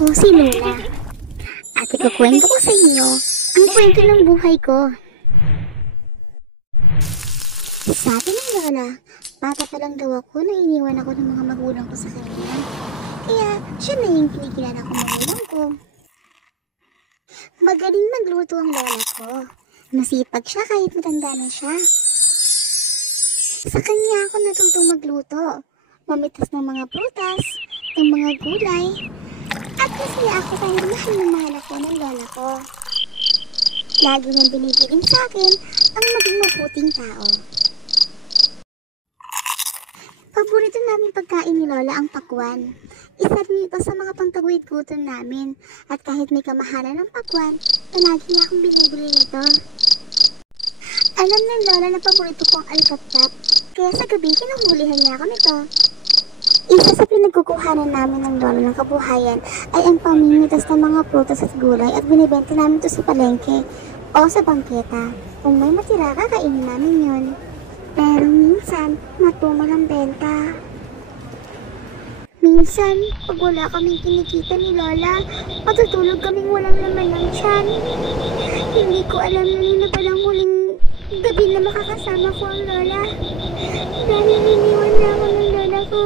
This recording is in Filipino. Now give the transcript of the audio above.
Ako si Lola at ikukwento ko sa inyo ang kwento ng buhay ko. Sabi ng Lola, bata pa lang daw ako na iniwan ako ng mga magulang ko sa kanya. Kaya siya na yung kinikilala ko magulang ko. Magaling magluto ang Lola ko. Masipag siya kahit matanda na siya. Sa kanya ako natutong magluto. Mamitas ng mga prutas, ng mga gulay, at masaya ako dahil mahal na mahal ako ng Lola ko. Lagi niyang binibilin sa akin ang maging mabuting tao. Paborito namin pagkain ni Lola ang pakwan. Isa rin ito sa mga pangtaguyod gutom namin, at kahit may kamahalan ng pakwan, palagi niya akong binibili nito. Alam ng Lola na paborito ko ang alkatap, kaya sa gabi kinuhulihan niya ako nito. Isa sa pinagkukuhanan namin ng Lola ng kabuhayan ay ang pamimitas ng mga prutas at gulay at binibenta namin ito sa palengke o sa bangketa. Kung may matira, kakainin namin yun. Pero minsan, matumal ang benta. Minsan, pag wala kaming kinikita ni Lola, matutulog kaming walang laman ng tiyan. Hindi ko alam na yun na palang huling gabi na makakasama ko ang Lola. Dahil iniwan na ako ng Lola ko.